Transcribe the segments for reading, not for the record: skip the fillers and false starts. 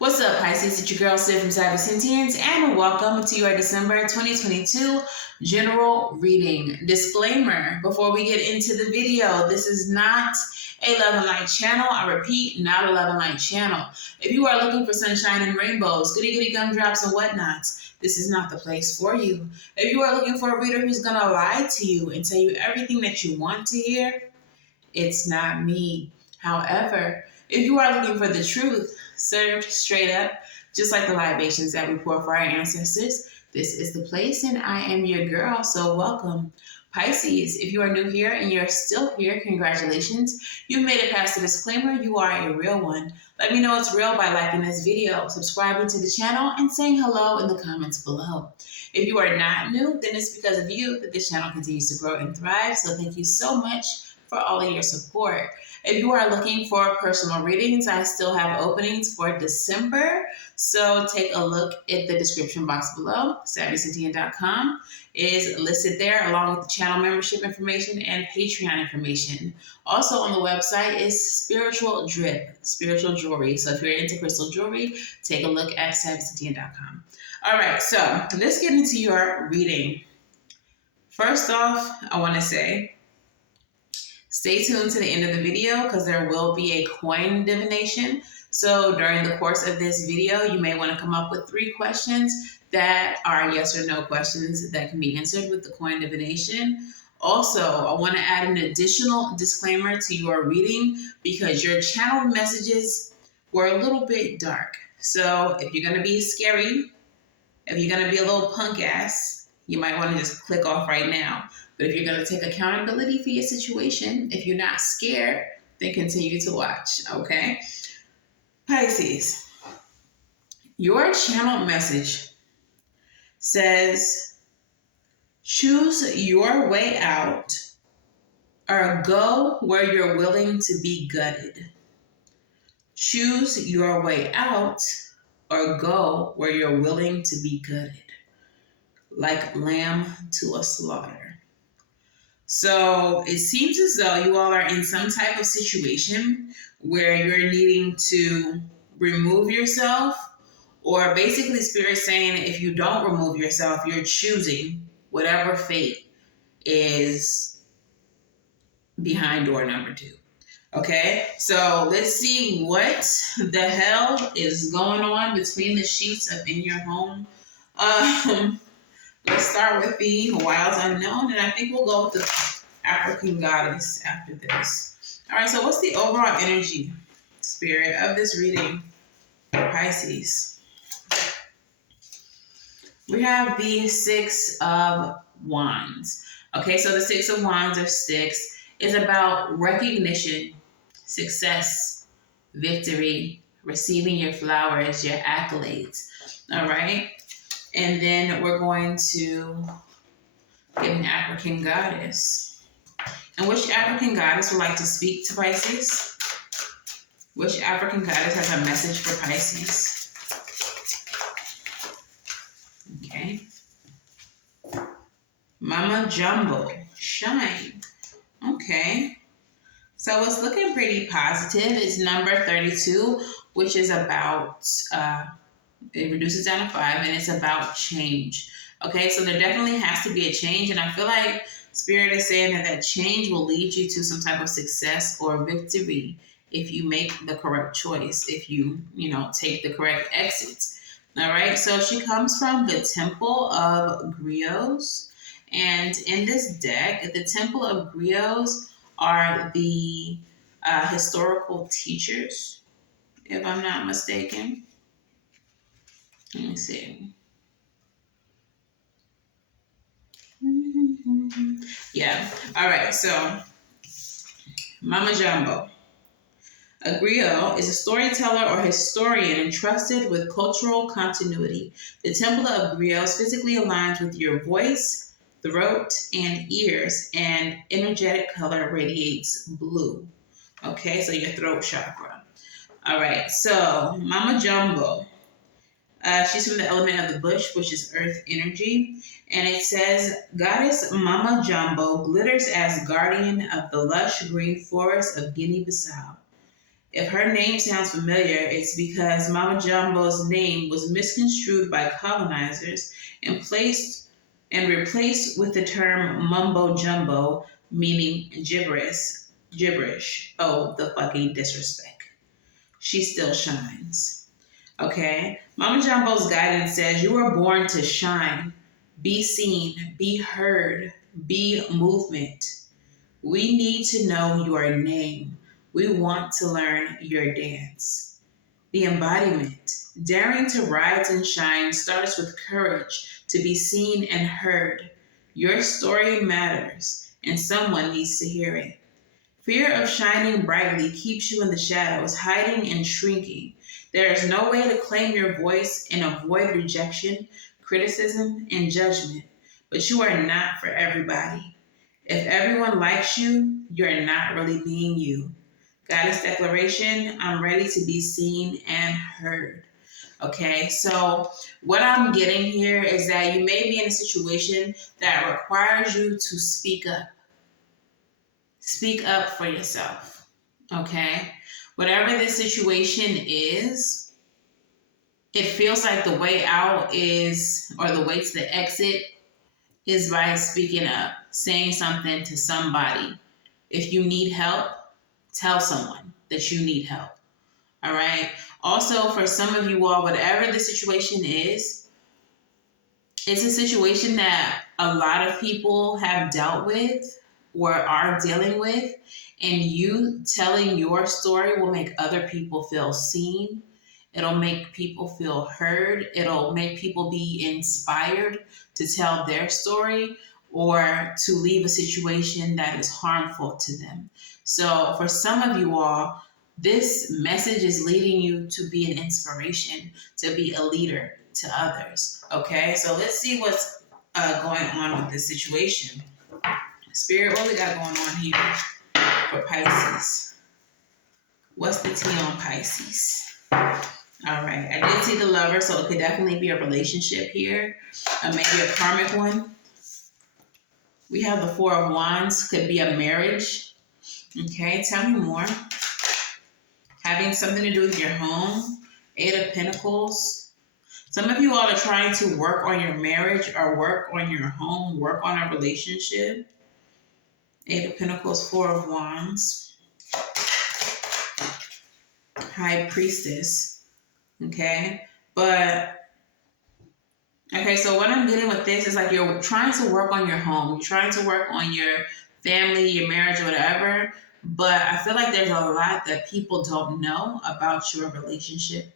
What's up, Pisces? It's your girl, Savy from Sentient, and welcome to your December 2022 general reading. Disclaimer, before we get into the video, this is not a love and light channel. I repeat, not a love and light channel. If you are looking for sunshine and rainbows, goody goody gumdrops and whatnot, this is not the place for you. If you are looking for a reader who's gonna lie to you and tell you everything that you want to hear, it's not me. However, if you are looking for the truth, served straight up, just like the libations that we pour for our ancestors, this is the place, and I am your girl, so welcome. Pisces, if you are new here and you're still here, congratulations. You've made it past the disclaimer. You are a real one. Let me know it's real by liking this video, subscribing to the channel, and saying hello in the comments below. If you are not new, then it's because of you that this channel continues to grow and thrive, so thank you so much for all of your support. If you are looking for personal readings, I still have openings for December. So take a look at the description box below. SavySentient.com is listed there along with the channel membership information and Patreon information. Also on the website is Spiritual Drip, spiritual jewelry. So if you're into crystal jewelry, take a look at SavySentient.com. All right, so let's get into your reading. First off, I want to say, stay tuned to the end of the video because there will be a coin divination. So during the course of this video, you may want to come up with 3 questions that are yes or no questions that can be answered with the coin divination. Also, I want to add an additional disclaimer to your reading because your channel messages were a little bit dark. So if you're going to be scary, if you're going to be a little punk ass, you might want to just click off right now. But if you're going to take accountability for your situation, if you're not scared, then continue to watch, okay? Pisces, your channel message says, choose your way out or go where you're willing to be gutted. Choose your way out or go where you're willing to be gutted, like lamb to a slaughter. So it seems as though you all are in some type of situation where you're needing to remove yourself, or basically Spirit saying if you don't remove yourself, you're choosing whatever fate is behind door number 2. Okay, so let's see what the hell is going on between the sheets up in your home. Let's start with the Wild Unknown, and I think we'll go with the African Goddess after this. All right, so what's the overall energy, Spirit, of this reading for Pisces? We have the 6 of Wands. Okay, so the 6 of Wands or 6 is about recognition, success, victory, receiving your flowers, your accolades. All right. And then we're going to get an African goddess. And which African goddess would like to speak to Pisces? Which African goddess has a message for Pisces? Okay. Mama Jumbo, shine. Okay. So it's looking pretty positive. It's number 32, which is about it reduces down to 5, and it's about change. Okay, so there definitely has to be a change, and I feel like Spirit is saying that that change will lead you to some type of success or victory if you make the correct choice, if you take the correct exits. All right, so she comes from the Temple of Griots, and in this deck, the Temple of Griots are the historical teachers, if I'm not mistaken. Let me see. Yeah. All right. So, Mama Jumbo. A griot is a storyteller or historian entrusted with cultural continuity. The Temple of Griots physically aligns with your voice, throat, and ears, and energetic color radiates blue. Okay, so your throat chakra. All right. So, Mama Jumbo. She's from the element of the bush, which is earth energy. And it says, Goddess Mama Jumbo glitters as guardian of the lush green forest of Guinea-Bissau. If her name sounds familiar, it's because Mama Jumbo's name was misconstrued by colonizers and placed and replaced with the term mumbo jumbo, meaning gibberish. Gibberish. Oh, the fucking disrespect. She still shines. Okay? Mama Jumbo's guidance says you were born to shine, be seen, be heard, be movement. We need to know your name. We want to learn your dance. The embodiment. Daring to rise and shine starts with courage to be seen and heard. Your story matters, and someone needs to hear it. Fear of shining brightly keeps you in the shadows, hiding and shrinking. There is no way to claim your voice and avoid rejection, criticism, and judgment. But you are not for everybody. If everyone likes you, you're not really being you. Goddess declaration, I'm ready to be seen and heard. Okay, so what I'm getting here is that you may be in a situation that requires you to speak up. Speak up for yourself. Okay, whatever the situation is, it feels like the way out is, or the way to the exit is by speaking up, saying something to somebody. If you need help, tell someone that you need help. All right. Also, for some of you all, whatever the situation is, it's a situation that a lot of people have dealt with or are dealing with, and you telling your story will make other people feel seen. It'll make people feel heard. It'll make people be inspired to tell their story or to leave a situation that is harmful to them. So for some of you all, this message is leading you to be an inspiration, to be a leader to others. Okay, so let's see what's going on with this situation. Spirit, what we got going on here for Pisces? What's the tea on Pisces? All right, I did see the Lover, so it could definitely be a relationship here, maybe a karmic one. We have the Four of Wands, could be a marriage. Okay, tell me more. Having something to do with your home. Eight of Pentacles. Some of you all are trying to work on your marriage or work on your home, work on a relationship. Eight of Pentacles, Four of Wands. High Priestess. Okay, so what I'm getting with this is like you're trying to work on your home, you're trying to work on your family, your marriage, or whatever, but I feel like there's a lot that people don't know about your relationship,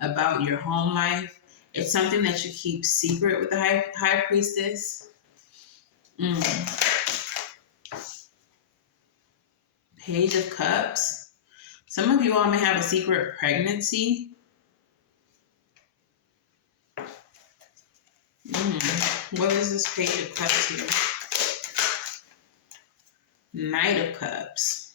about your home life. It's something that you keep secret with the High Priestess. Page of Cups. Some of you all may have a secret pregnancy. What is this Page of Cups here? Knight of Cups.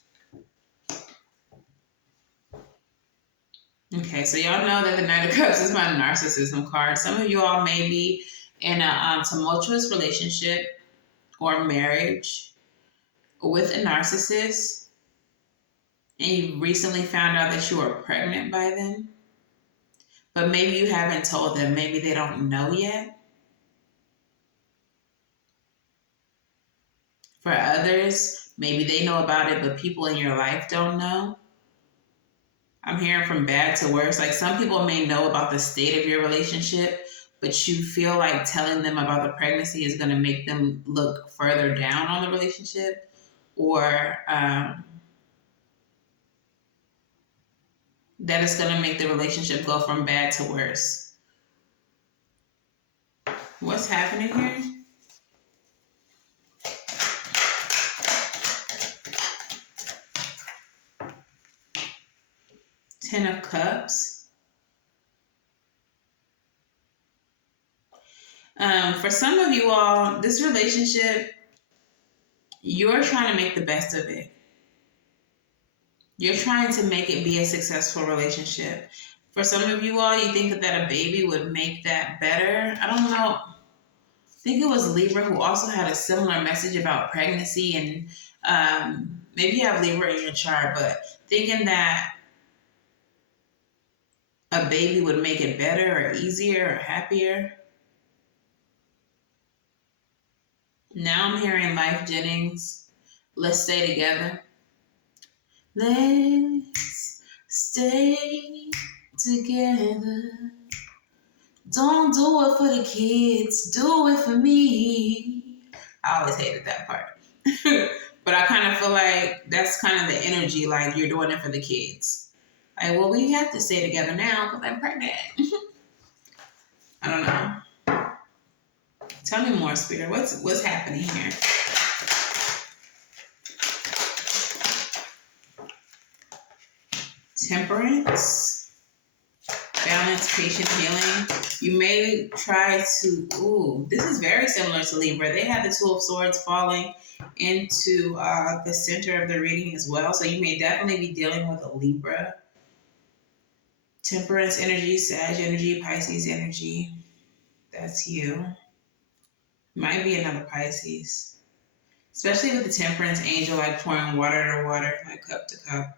Okay, so y'all know that the Knight of Cups is my narcissism card. Some of you all may be in a tumultuous relationship or marriage with a narcissist, and you recently found out that you were pregnant by them, but maybe you haven't told them. Maybe they don't know yet. For others, maybe they know about it, but people in your life don't know. I'm hearing from bad to worse. Like some people may know about the state of your relationship, but you feel like telling them about the pregnancy is going to make them look further down on the relationship, or that it's going to make the relationship go from bad to worse. What's happening here? Ten of Cups. For some of you all, this relationship, you're trying to make the best of it. You're trying to make it be a successful relationship. For some of you all, you think that a baby would make that better. I don't know. I think it was Libra who also had a similar message about pregnancy and maybe you have Libra in your chart, but thinking that a baby would make it better or easier or happier. Now I'm hearing Life Jennings, let's stay together. Let's stay together. Don't do it for the kids, do it for me. I always hated that part. But I kind of feel like that's kind of the energy, like you're doing it for the kids. Like, well, we have to stay together now because I'm pregnant. I don't know. Tell me more, Spirit. What's happening here? Temperance, balance, patience, healing. You may try to, this is very similar to Libra. They have the Two of Swords falling into the center of the reading as well. So you may definitely be dealing with a Libra. Temperance energy, Sag energy, Pisces energy. That's you. Might be another Pisces. Especially with the Temperance angel, like pouring water to water, like cup to cup.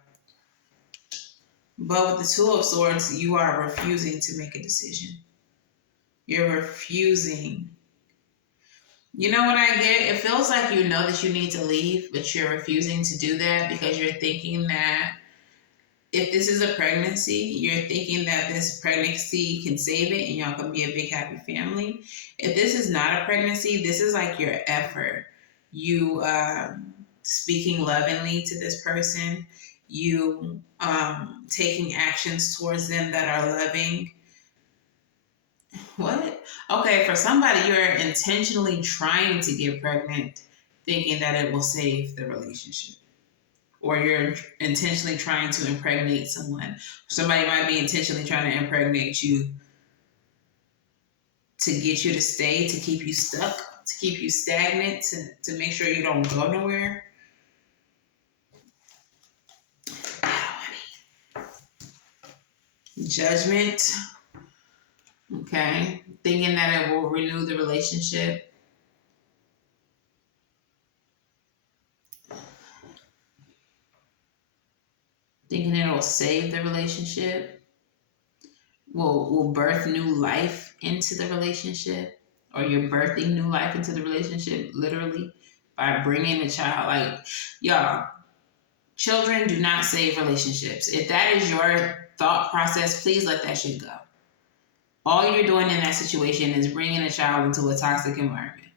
But with the Two of Swords, you are refusing to make a decision. You're refusing. You know what I get? It feels like you know that you need to leave, but you're refusing to do that because you're thinking that if this is a pregnancy, you're thinking that this pregnancy can save it and y'all can be a big happy family. If this is not a pregnancy, this is like your effort. You speaking lovingly to this person, you taking actions towards them that are loving. What? Okay, for somebody, you're intentionally trying to get pregnant, thinking that it will save the relationship. Or you're intentionally trying to impregnate someone. Somebody might be intentionally trying to impregnate you to get you to stay, to keep you stuck, to keep you stagnant, to make sure you don't go nowhere. Judgment. Okay. Thinking that it will renew the relationship. Thinking it will save the relationship. Will birth new life into the relationship. Or you're birthing new life into the relationship, literally, by bringing a child. Like, y'all, children do not save relationships. If that is your thought process, please let that shit go. All you're doing in that situation is bringing a child into a toxic environment.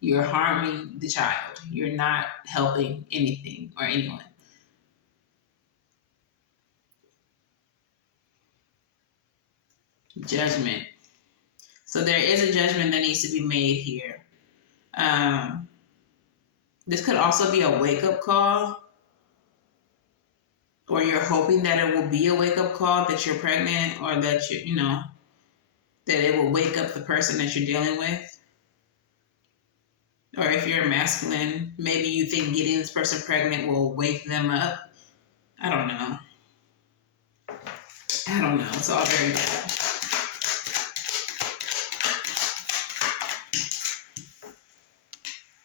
You're harming the child. You're not helping anything or anyone. Judgment. So there is a judgment that needs to be made here. This could also be a wake-up call, or you're hoping that it will be a wake-up call that you're pregnant, or that that it will wake up the person that you're dealing with. Or if you're masculine, maybe you think getting this person pregnant will wake them up. I don't know. It's all very bad.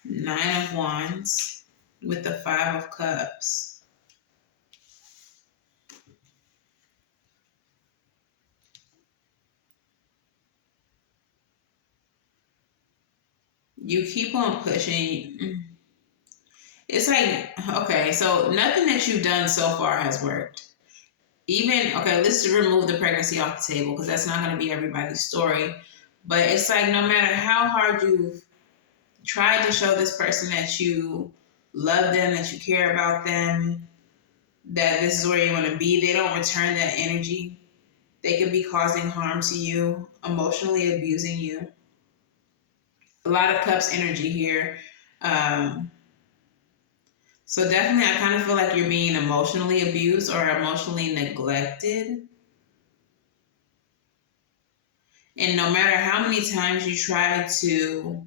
Nine of Wands with the Five of Cups. You keep on pushing. It's like, okay, so nothing that you've done so far has worked. Let's remove the pregnancy off the table because that's not going to be everybody's story. But it's like no matter how hard you've tried to show this person that you love them, that you care about them, that this is where you want to be, they don't return that energy. They could be causing harm to you, emotionally abusing you. A lot of Cups energy here. So definitely, I kind of feel like you're being emotionally abused or emotionally neglected. And no matter how many times you try to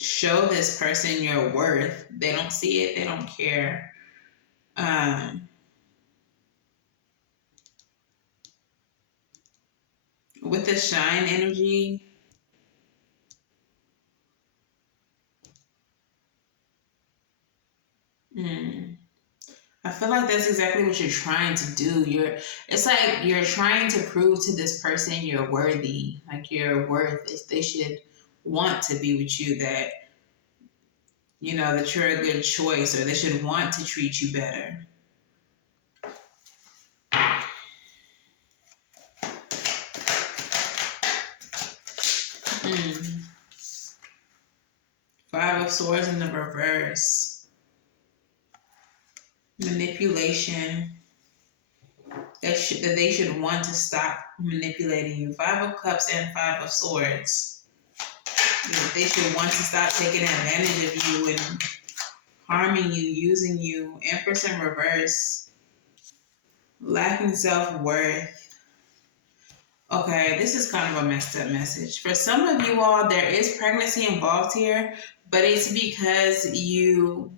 show this person your worth, they don't see it, they don't care. With the Shine energy, Mm. I feel like that's exactly what you're trying to do. It's like you're trying to prove to this person you're worthy, like your worth is they should want to be with you, that that you're a good choice, or they should want to treat you better. Mm. Five of Swords in the reverse. Manipulation. That they should want to stop manipulating you. Five of Cups and Five of Swords. They should want to stop taking advantage of you and harming you, using you. Empress in reverse. Lacking self-worth. Okay, this is kind of a messed up message. For some of you all, there is pregnancy involved here, but it's because you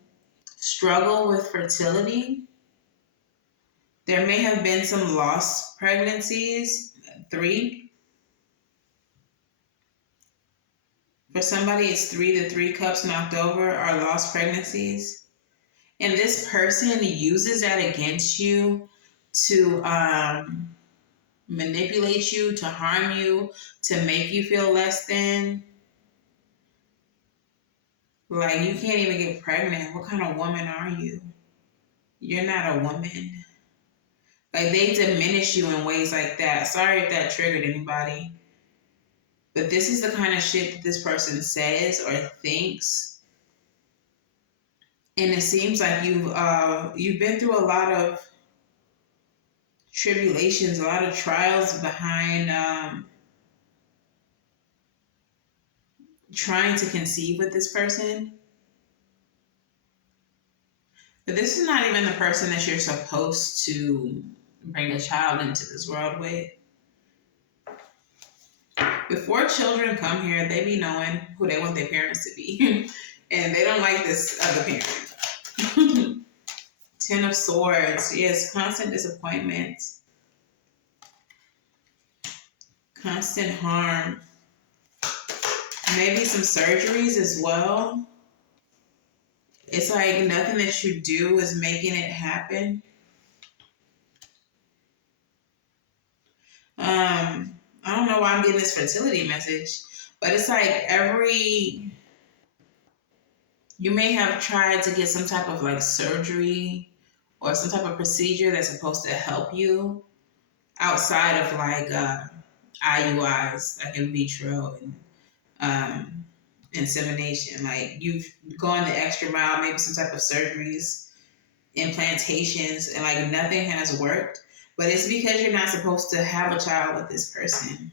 struggle with fertility. There may have been some lost pregnancies. 3. For somebody, it's 3. The 3 cups knocked over are lost pregnancies. And this person uses that against you to manipulate you, to harm you, to make you feel less than. Like, you can't even get pregnant. What kind of woman are you? You're not a woman. Like, they diminish you in ways like that. Sorry if that triggered anybody. But this is the kind of shit that this person says or thinks. And it seems like you've been through a lot of tribulations, a lot of trials behind trying to conceive with this person. But this is not even the person that you're supposed to bring a child into this world with. Before children come here, they be knowing who they want their parents to be. And they don't like this other parent. 10 of Swords. Yes, constant disappointment. Constant harm. Maybe some surgeries as well. It's like nothing that you do is making it happen. I don't know why I'm getting this fertility message, but it's like you may have tried to get some type of like surgery or some type of procedure that's supposed to help you outside of like IUIs, like in vitro and insemination. Like, you've gone the extra mile, maybe some type of surgeries, implantations, and like nothing has worked. But it's because you're not supposed to have a child with this person.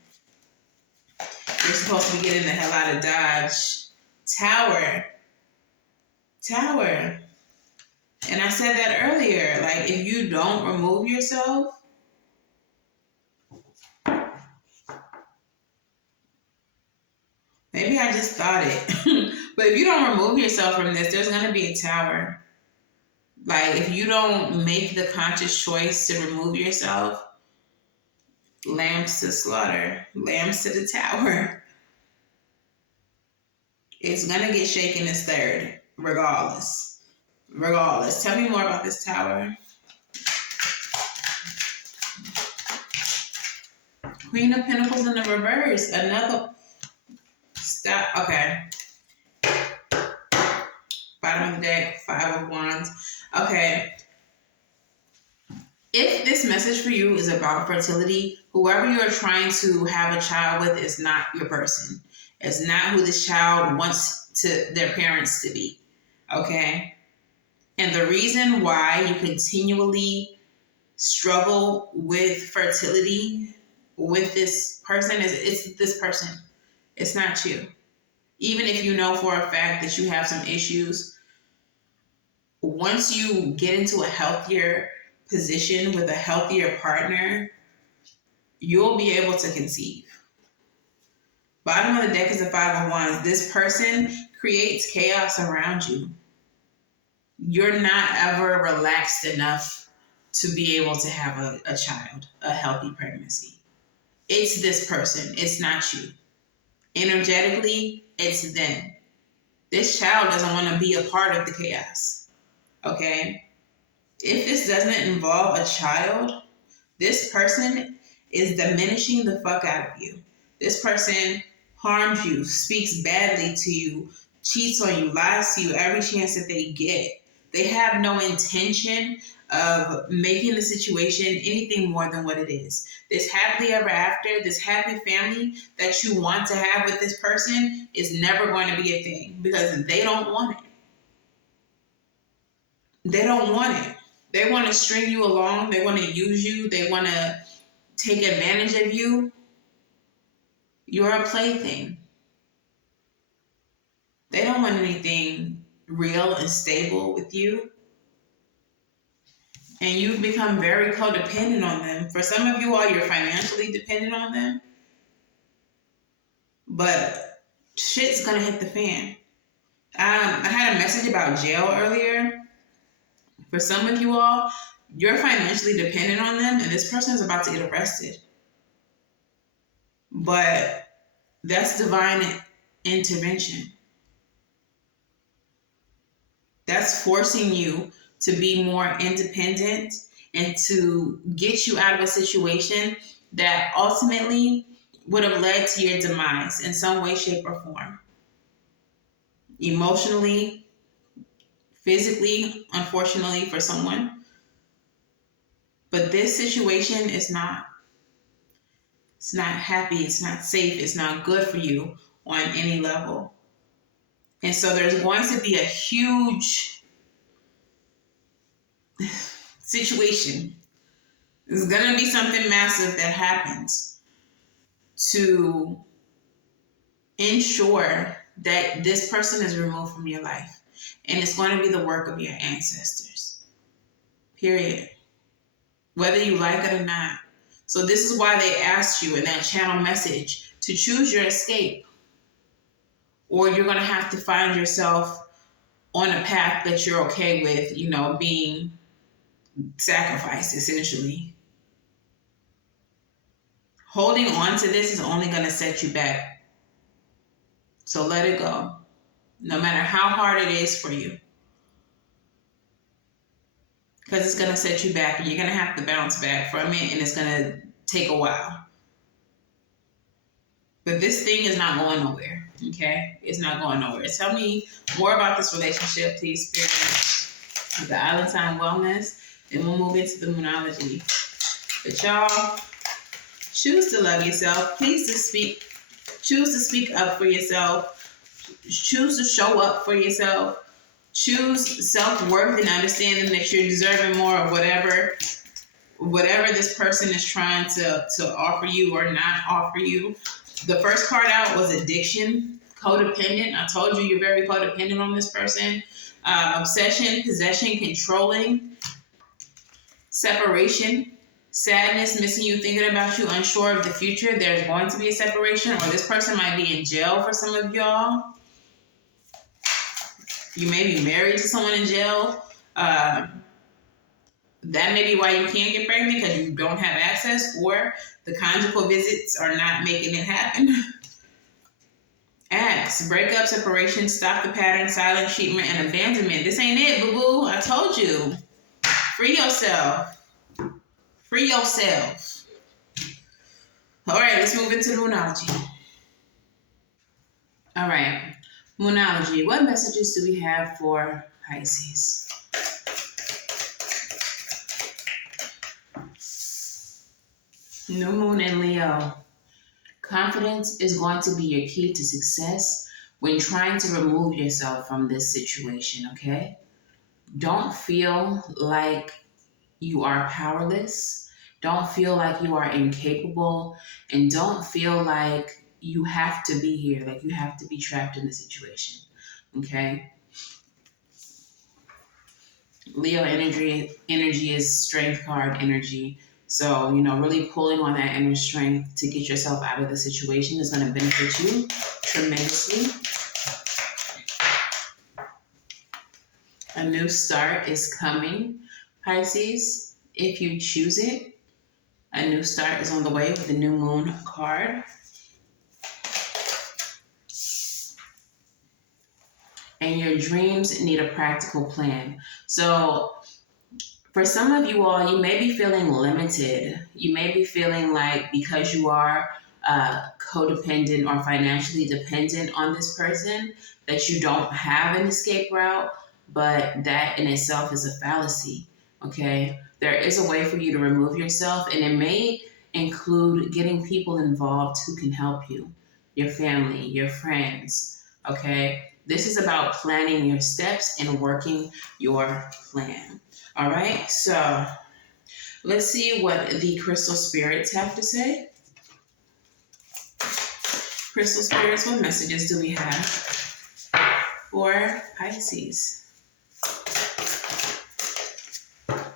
You're supposed to be getting the hell out of Dodge. Tower. And I said that earlier. Like, if you don't remove yourself, maybe I just thought it. But if you don't remove yourself from this, there's going to be a tower. Like, if you don't make the conscious choice to remove yourself, lambs to slaughter, lambs to the tower. It's going to get shaken this third, regardless. Tell me more about this tower. Queen of Pentacles in the reverse. Another. Stop. Okay. Bottom of the deck. 5 of Wands. Okay. If this message for you is about fertility, whoever you're trying to have a child with is not your person. It's not who this child wants their parents to be. Okay? And the reason why you continually struggle with fertility with this person is it's this person. It's not you. Even if you know for a fact that you have some issues, once you get into a healthier position with a healthier partner, you'll be able to conceive. Bottom of the deck is the 5 of Wands. This person creates chaos around you. You're not ever relaxed enough to be able to have a child, a healthy pregnancy. It's this person. It's not you. Energetically, it's them. This child doesn't want to be a part of the chaos. okay? If this doesn't involve a child, this person is diminishing the fuck out of you. This person harms you, speaks badly to you, cheats on you, lies to you every chance that they get. They have no intention of making the situation anything more than what it is. This happily ever after, this happy family that you want to have with this person is never going to be a thing because they don't want it. They don't want it. They want to string you along. They want to use you. They want to take advantage of you. You're a plaything. They don't want anything real and stable with you. And you've become very codependent on them. For some of you all, you're financially dependent on them. But shit's gonna hit the fan. I had a message about jail earlier. For some of you all, you're financially dependent on them, and this person is about to get arrested. But that's divine intervention. That's forcing you to be more independent and to get you out of a situation that ultimately would have led to your demise in some way, shape, or form. Emotionally, physically, unfortunately for someone. But this situation is not. It's not happy. It's not safe. It's not good for you on any level. And so there's going to be a huge situation. There's going to be something massive that happens to ensure that this person is removed from your life. And it's going to be the work of your ancestors. Period. Whether you like it or not. So this is why they asked you in that channel message to choose your escape. Or you're going to have to find yourself on a path that you're okay with, being sacrificed, essentially. Holding on to this is only going to set you back. So let it go. No matter how hard it is for you. Because it's going to set you back and you're going to have to bounce back from it and it's going to take a while. But this thing is not going nowhere, okay? It's not going nowhere. Tell me more about this relationship, please, Spirit, with the Island Time Wellness. Then we'll move into the Moonology. But y'all, choose to love yourself. Choose to speak up for yourself. Choose to show up for yourself. Choose self-worth and understanding that you're deserving more of whatever this person is trying to offer you or not offer you. The first card out was addiction, codependent. I told you you're very codependent on this person. Obsession, possession, controlling, separation, sadness, missing you, thinking about you, unsure of the future. There's going to be a separation, or this person might be in jail for some of y'all. You may be married to someone in jail. That may be why you can't get pregnant, because you don't have access, or the conjugal visits are not making it happen. Acts, breakup, separation, stop the pattern, silent treatment, and abandonment. This ain't it, boo-boo. I told you. Free yourself. Free yourself. All right, let's move into Moonology. All right, Moonology. What messages do we have for Pisces? New Moon in Leo. Confidence is going to be your key to success when trying to remove yourself from this situation, okay? Don't feel like you are powerless. Don't feel like you are incapable. And don't feel like you have to be here, like you have to be trapped in the situation, okay? Leo energy is strength card energy. So, really pulling on that inner strength to get yourself out of the situation is going to benefit you tremendously. A new start is coming, Pisces. If you choose it, a new start is on the way with the new moon card. and your dreams need a practical plan. So for some of you all, you may be feeling limited. You may be feeling like because you are codependent or financially dependent on this person, that you don't have an escape route, but that in itself is a fallacy. Okay? There is a way for you to remove yourself, and it may include getting people involved who can help you, your family, your friends. Okay? This is about planning your steps and working your plan. All right, so let's see what the crystal spirits have to say. Crystal spirits, what messages do we have for Pisces?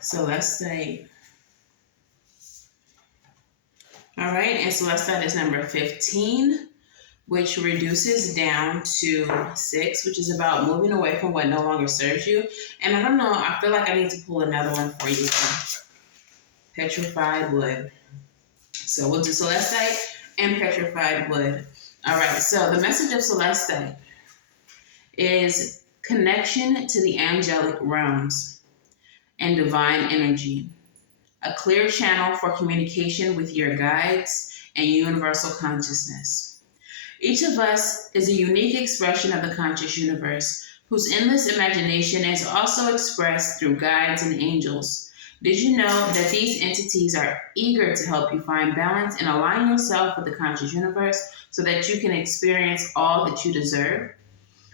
Celestite. All right, and Celestite is number 15, which reduces down to 6, which is about moving away from what no longer serves you. And I don't know, I feel like I need to pull another one for you. Petrified wood. So we'll do Celestite and petrified wood. All right, so the message of Celestite is connection to the angelic realms and divine energy, a clear channel for communication with your guides and universal consciousness. Each of us is a unique expression of the conscious universe, whose endless imagination is also expressed through guides and angels. Did you know that these entities are eager to help you find balance and align yourself with the conscious universe so that you can experience all that you deserve?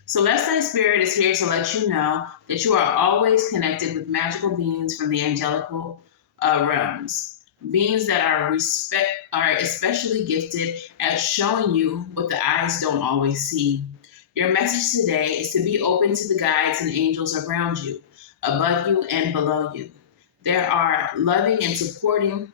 Celestine Spirit is here to let you know that you are always connected with magical beings from the angelical realms. Beings that are especially gifted at showing you what the eyes don't always see. Your message today is to be open to the guides and angels around you, above you and below you. They are loving and supporting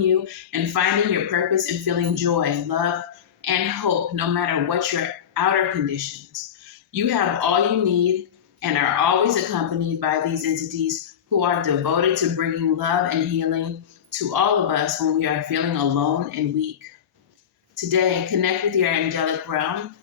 you and finding your purpose and feeling joy, love, and hope no matter what your outer conditions. You have all you need and are always accompanied by these entities who are devoted to bringing love and healing to all of us when we are feeling alone and weak. Today, connect with your angelic realm,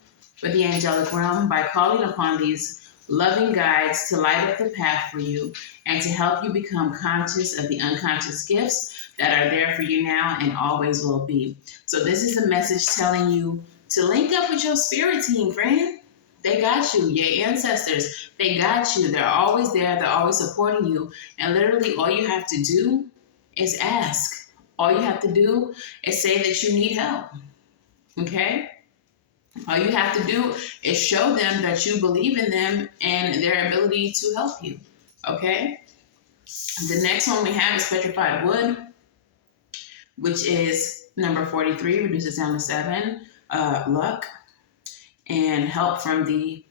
by calling upon these loving guides to light up the path for you and to help you become conscious of the unconscious gifts that are there for you now and always will be. So this is a message telling you to link up with your spirit team, friend. They got you. Your ancestors, they got you. They're always there. They're always supporting you. And literally all you have to do is ask. All you have to do is say that you need help. Okay? All you have to do is show them that you believe in them and their ability to help you. Okay? The next one we have is petrified wood, which is number 43, reduces down to 7, luck, and help from the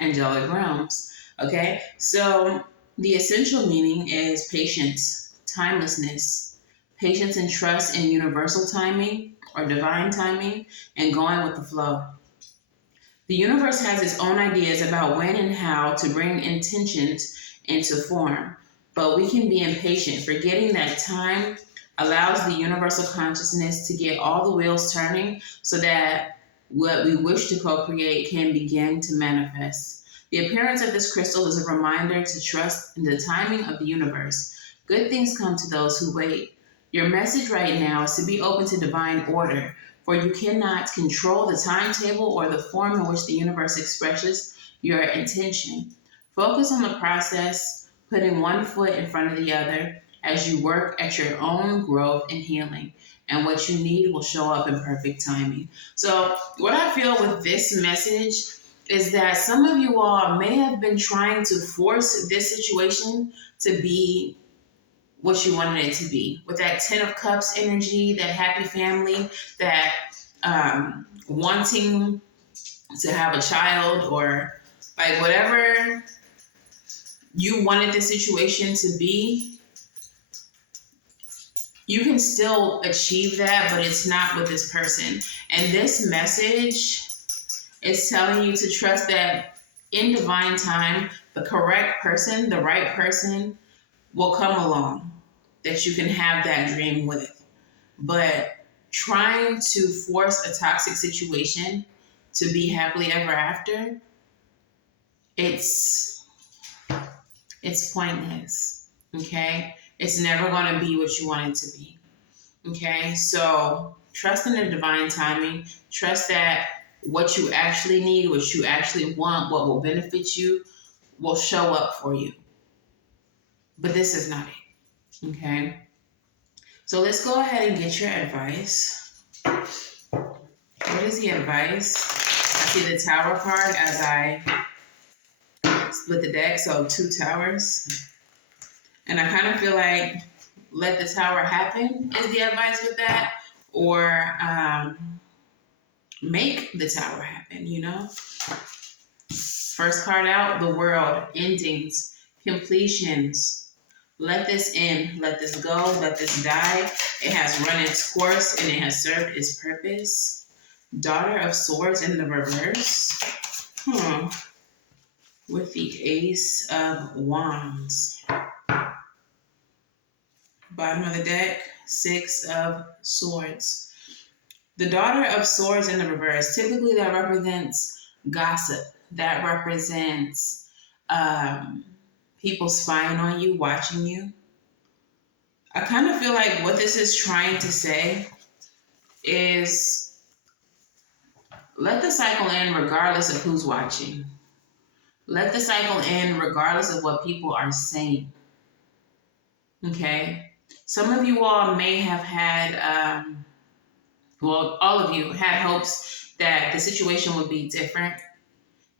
angelic realms. Okay? So the essential meaning is patience, timelessness, patience and trust in universal timing or divine timing, and going with the flow. The universe has its own ideas about when and how to bring intentions into form, but we can be impatient, forgetting that time allows the universal consciousness to get all the wheels turning so that what we wish to co-create can begin to manifest. The appearance of this crystal is a reminder to trust in the timing of the universe. Good things come to those who wait. Your message right now is to be open to divine order, for you cannot control the timetable or the form in which the universe expresses your intention. Focus on the process, putting one foot in front of the other as you work at your own growth and healing, and what you need will show up in perfect timing. So what I feel with this message is that some of you all may have been trying to force this situation to be what you wanted it to be, with that 10 of Cups energy, that happy family, that wanting to have a child, or like whatever you wanted the situation to be, you can still achieve that, but it's not with this person. And this message is telling you to trust that in divine time, the correct person, the right person will come along that you can have that dream with. But trying to force a toxic situation to be happily ever after, it's pointless. Okay? It's never going to be what you want it to be. Okay? So trust in the divine timing. Trust that what you actually need, what you actually want, what will benefit you, will show up for you. But this is not it. Okay? So let's go ahead and get your advice. What is the advice? I see the Tower card as I split the deck, so 2 towers. And I kind of feel like let the tower happen is the advice with that, or make the tower happen, you know? First card out, the World, endings, completions. Let this end, let this go, let this die. It has run its course and it has served its purpose. Daughter of Swords in the reverse. With the Ace of Wands. Bottom of the deck, 6 of Swords. The Daughter of Swords in the reverse, typically that represents gossip. That represents people spying on you, watching you. I kind of feel like what this is trying to say is let the cycle end regardless of who's watching. Let the cycle end regardless of what people are saying. Okay? Some of you all may have had, all of you had hopes that the situation would be different.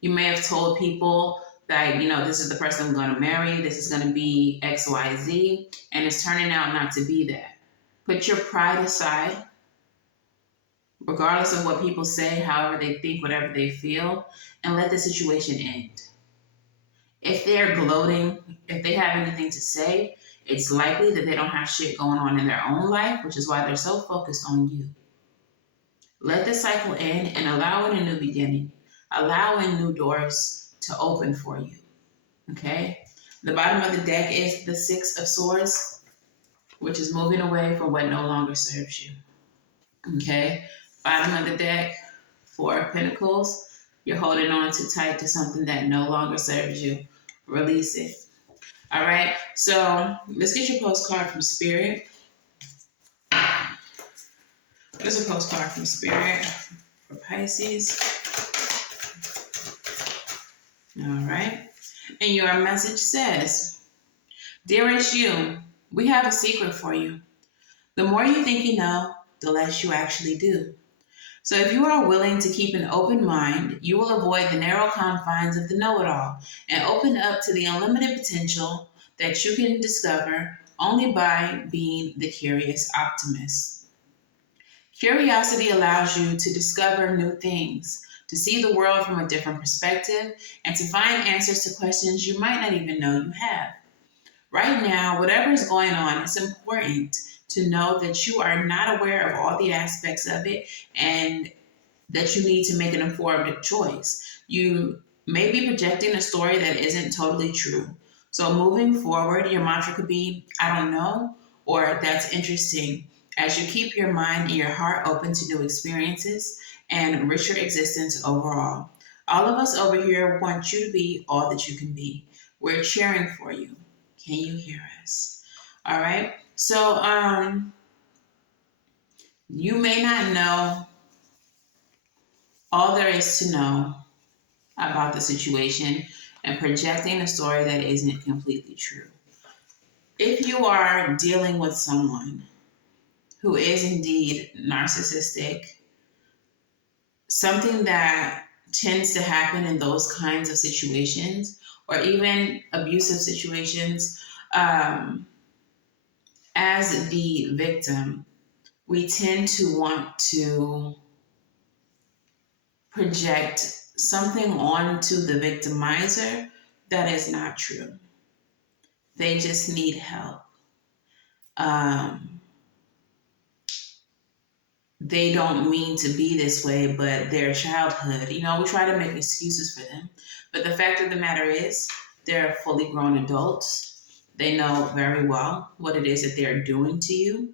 You may have told people that, this is the person I'm going to marry, this is going to be X, Y, Z, and it's turning out not to be that. Put your pride aside, regardless of what people say, however they think, whatever they feel, and let the situation end. If they're gloating, if they have anything to say, it's likely that they don't have shit going on in their own life, which is why they're so focused on you. Let the cycle end and allow in a new beginning. Allow in new doors to open for you. Okay? The bottom of the deck is the 6 of Swords, which is moving away from what no longer serves you. Okay? Bottom of the deck, 4 of Pentacles. You're holding on too tight to something that no longer serves you. Release it. All right? So let's get your postcard from Spirit. There's a postcard from Spirit for Pisces. All right. And your message says, Dearest you, we have a secret for you. The more you think you know, the less you actually do. So if you are willing to keep an open mind, you will avoid the narrow confines of the know-it-all and open up to the unlimited potential that you can discover only by being the curious optimist. Curiosity allows you to discover new things, to see the world from a different perspective, and to find answers to questions you might not even know you have. Right now, whatever is going on, it's important to know that you are not aware of all the aspects of it and that you need to make an informed choice. You may be projecting a story that isn't totally true. So moving forward, your mantra could be, I don't know, or that's interesting, as you keep your mind and your heart open to new experiences and richer existence overall. All of us over here want you to be all that you can be. We're cheering for you. Can you hear us? All right. So, you may not know all there is to know about the situation and projecting a story that isn't completely true. If you are dealing with someone who is indeed narcissistic, something that tends to happen in those kinds of situations, or even abusive situations, as the victim, we tend to want to project something onto the victimizer that is not true. They just need help. They don't mean to be this way, but their childhood, we try to make excuses for them. But the fact of the matter is, they're fully grown adults. They know very well what it is that they're doing to you.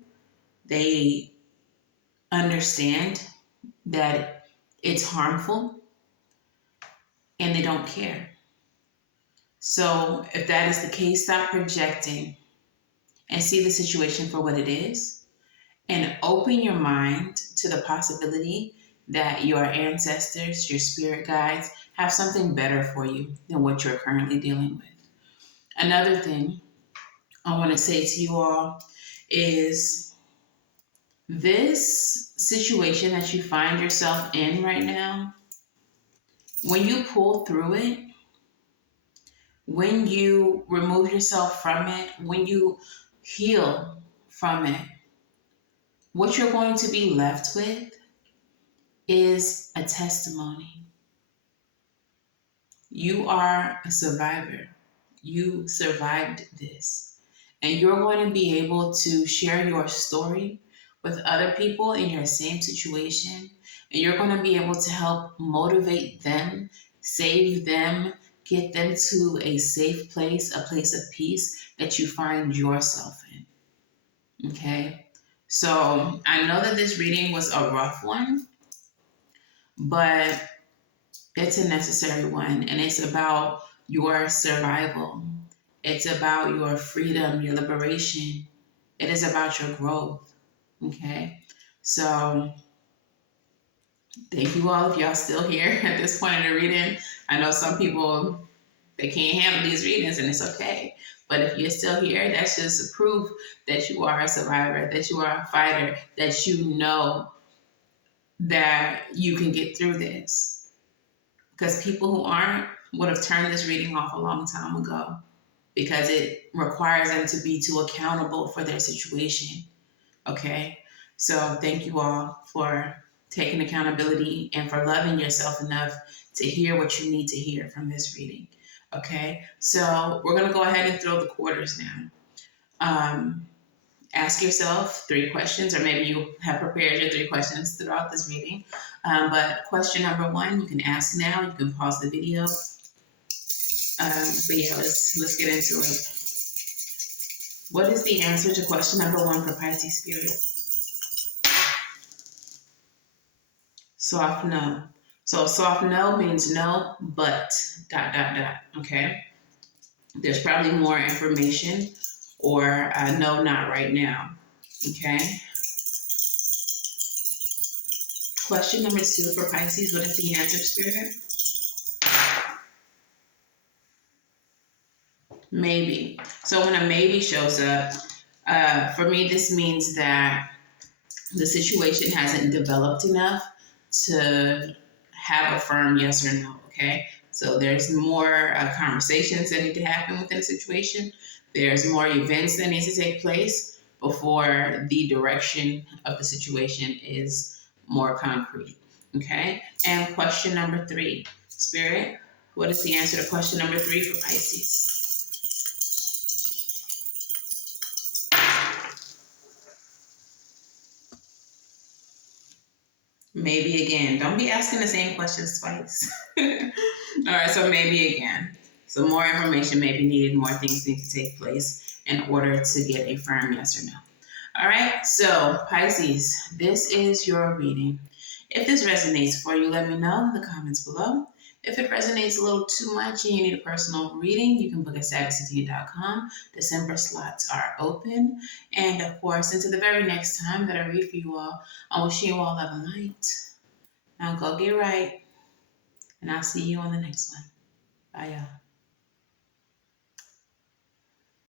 They understand that it's harmful, and they don't care. So if that is the case, stop projecting and see the situation for what it is, and open your mind to the possibility that your ancestors, your spirit guides, have something better for you than what you're currently dealing with. Another thing I want to say to you all is this situation that you find yourself in right now, when you pull through it, when you remove yourself from it, when you heal from it, what you're going to be left with is a testimony. You are a survivor. You survived this. And you're going to be able to share your story with other people in your same situation. And you're going to be able to help motivate them, save them, get them to a safe place, a place of peace that you find yourself in. Okay? So I know that this reading was a rough one, but it's a necessary one, and it's about your survival. It's about your freedom, your liberation. It is about your growth. Okay? So thank you all if y'all still here at this point in the reading. I know some people, they can't handle these readings, and it's okay. But if you're still here, that's just a proof that you are a survivor, that you are a fighter, that you know that you can get through this. Because people who aren't would have turned this reading off a long time ago, because it requires them to be too accountable for their situation. Okay? So thank you all for taking accountability and for loving yourself enough to hear what you need to hear from this reading. Okay? So we're going to go ahead and throw the quarters now. Ask yourself 3 questions, or maybe you have prepared your 3 questions throughout this reading. But question number 1, you can ask now. You can pause the video. But yeah, let's get into it. What is the answer to question number 1 for Pisces Spirit? Soft no. So soft no means no, but ... Okay? There's probably more information, or no, not right now. Okay? Question number 2 for Pisces, what is the answer, Spirit? Maybe. So when a maybe shows up, for me, this means that the situation hasn't developed enough to have a firm yes or no, okay? So there's more conversations that need to happen within a situation. There's more events that need to take place before the direction of the situation is more concrete, okay? And question number 3, Spirit, what is the answer to question number 3 for Pisces? Maybe again. Don't be asking the same questions twice. All right, so maybe again. So more information may be needed, more things need to take place in order to get a firm yes or no. All right, so Pisces, this is your reading. If this resonates for you, let me know in the comments below. If it resonates a little too much and you need a personal reading, you can book at SavySentient.com. December slots are open. And of course, until the very next time that I read for you all, I'm wishing you all love and light. Now go get right, and I'll see you on the next one. Bye, y'all.